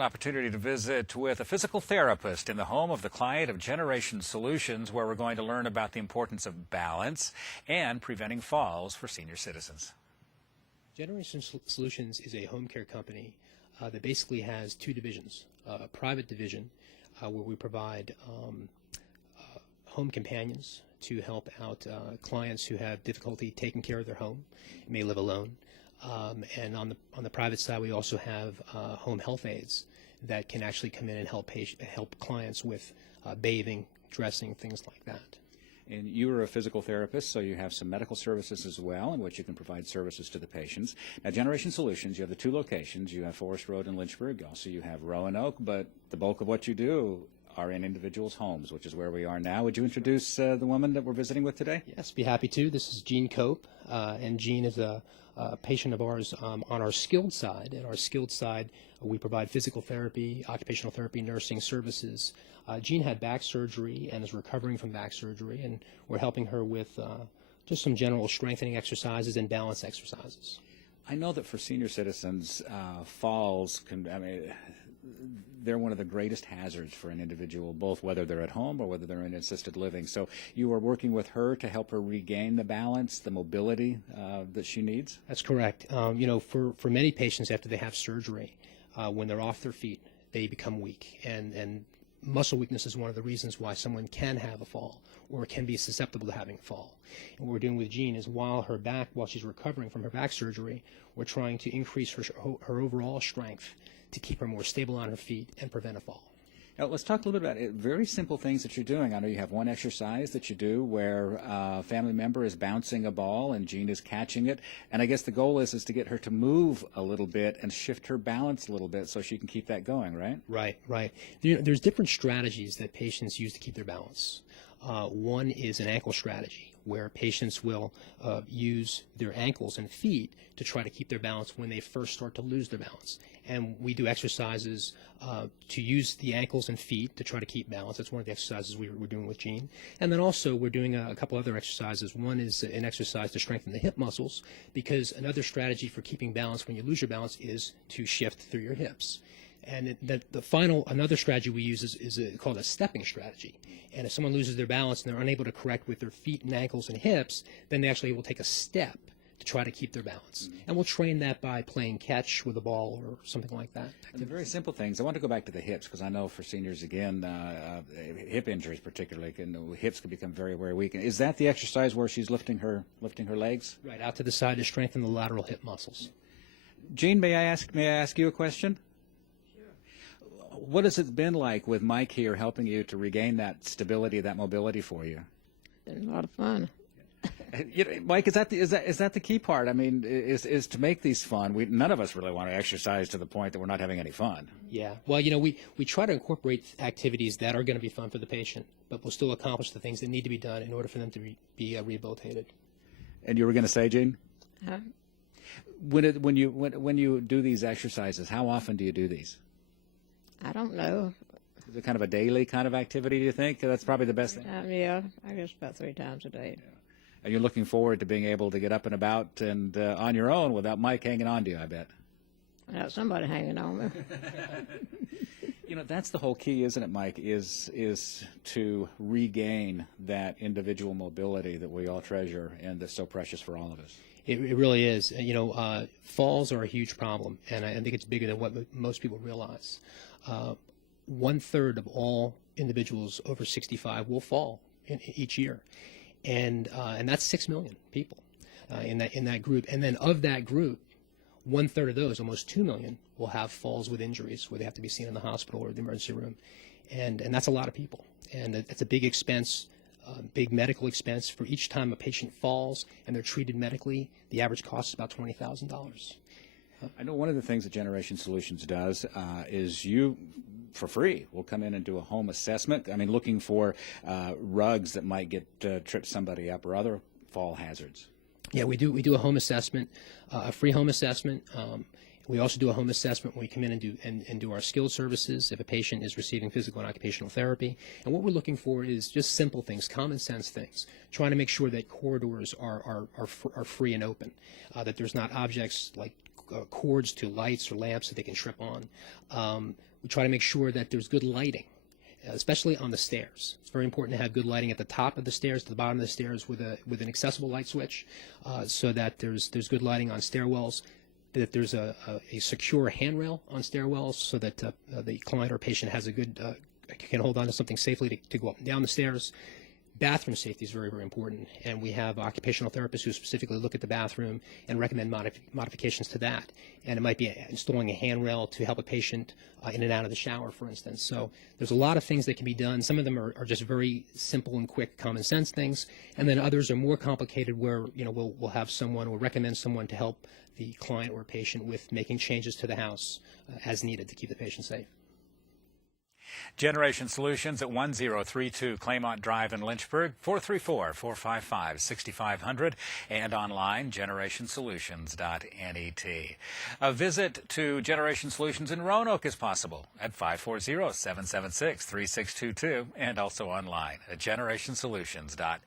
Opportunity to visit with a physical therapist in the home of the client of Generation Solutions, where we're going to learn about the importance of balance and preventing falls for senior citizens. Generation Solutions is a home care company that basically has two divisions. A private division where we provide home companions to help out clients who have difficulty taking care of their home, may live alone. And on the private side, we also have home health aides that can actually come in and help clients with bathing, dressing, things like that. And you are a physical therapist, so you have some medical services as well, in which you can provide services to the patients. Now, Generation Solutions, you have the two locations. You have Forest Road and Lynchburg. Also, you have Roanoke, but the bulk of what you do are in individuals' homes, which is where we are now. Would you introduce the woman that we're visiting with today? Yes, be happy to. This is Jean Cope, and Jean is a patient of ours on our skilled side. At our skilled side, we provide physical therapy, occupational therapy, nursing services. Jean had back surgery and is recovering from back surgery, and we're helping her with just some general strengthening exercises and balance exercises. I know that for senior citizens, falls they're one of the greatest hazards for an individual, both whether they're at home or whether they're in assisted living. So you are working with her to help her regain the balance, the mobility that she needs? That's correct. For many patients after they have surgery, when they're off their feet, they become weak. And muscle weakness is one of the reasons why someone can have a fall or can be susceptible to having a fall. And what we're doing with Jean is while she's recovering from her back surgery, we're trying to increase her overall strength to keep her more stable on her feet and prevent a fall. Now, let's talk a little bit about it. Very simple things that you're doing. I know you have one exercise that you do where a family member is bouncing a ball and Jean is catching it. And I guess the goal is to get her to move a little bit and shift her balance a little bit so she can keep that going, right? Right. There's different strategies that patients use to keep their balance. One is an ankle strategy, where patients will use their ankles and feet to try to keep their balance when they first start to lose their balance. And we do exercises to use the ankles and feet to try to keep balance. That's one of the exercises we're doing with Jean. And then also we're doing a couple other exercises. One is an exercise to strengthen the hip muscles, because another strategy for keeping balance when you lose your balance is to shift through your hips. And another strategy we use is called a stepping strategy. And if someone loses their balance and they're unable to correct with their feet and ankles and hips, then they actually will take a step to try to keep their balance. And we'll train that by playing catch with a ball or something like that. And the very simple things. I want to go back to the hips, because I know for seniors, again, hip injuries particularly, hips can become very, very weak. Is that the exercise where she's lifting her legs? Right, out to the side to strengthen the lateral hip muscles. Jean, may I ask you a question? What has it been like with Mike here helping you to regain that stability, that mobility for you? Been a lot of fun. Mike, is that the key part? I mean, is to make these fun. None of us really want to exercise to the point that we're not having any fun. Yeah. Well, we try to incorporate activities that are going to be fun for the patient, but we'll still accomplish the things that need to be done in order for them to be rehabilitated. And you were going to say, Jean? Huh? When you do these exercises, how often do you do these? I don't know. Is it kind of a daily kind of activity, do you think? That's probably the best thing. Yeah, I guess about 3 times a day. Yeah. And you're looking forward to being able to get up and about and on your own without Mike hanging on to you, I bet. Without somebody hanging on me. That's the whole key, isn't it, Mike, is to regain that individual mobility that we all treasure and that's so precious for all of us. It really is. Falls are a huge problem, and I think it's bigger than what most people realize. 1/3 of all individuals over 65 will fall each year, and that's 6 million people in that group. And then of that group, 1/3 of those, almost 2 million, will have falls with injuries where they have to be seen in the hospital or the emergency room, and that's a lot of people, and it's a big expense. Big medical expense. For each time a patient falls and they're treated medically, the average cost is about $20,000. I know one of the things that Generation Solutions does is you, for free, will come in and do a home assessment. I mean, looking for rugs that might trip somebody up or other fall hazards. Yeah, we do a home assessment, a free home assessment. We also do a home assessment when we come in and do our skilled services if a patient is receiving physical and occupational therapy. And what we're looking for is just simple things, common sense things, trying to make sure that corridors are free and open, that there's not objects like cords to lights or lamps that they can trip on. We try to make sure that there's good lighting, especially on the stairs. It's very important to have good lighting at the top of the stairs, to the bottom of the stairs with an accessible light switch, so that there's good lighting on stairwells, that there's a secure handrail on stairwells so that the client or patient has a good can hold on to something safely to go up and down the stairs. Bathroom safety is very, very important, and we have occupational therapists who specifically look at the bathroom and recommend modifications to that. And it might be installing a handrail to help a patient in and out of the shower, for instance. So there's a lot of things that can be done. Some of them are just very simple and quick, common sense things, and then others are more complicated where we'll have someone or recommend someone to help the client or patient with making changes to the house as needed to keep the patient safe. Generation Solutions at 1032 Claymont Drive in Lynchburg, 434-455-6500, and online, generationsolutions.net. A visit to Generation Solutions in Roanoke is possible at 540-776-3622, and also online at generationsolutions.net.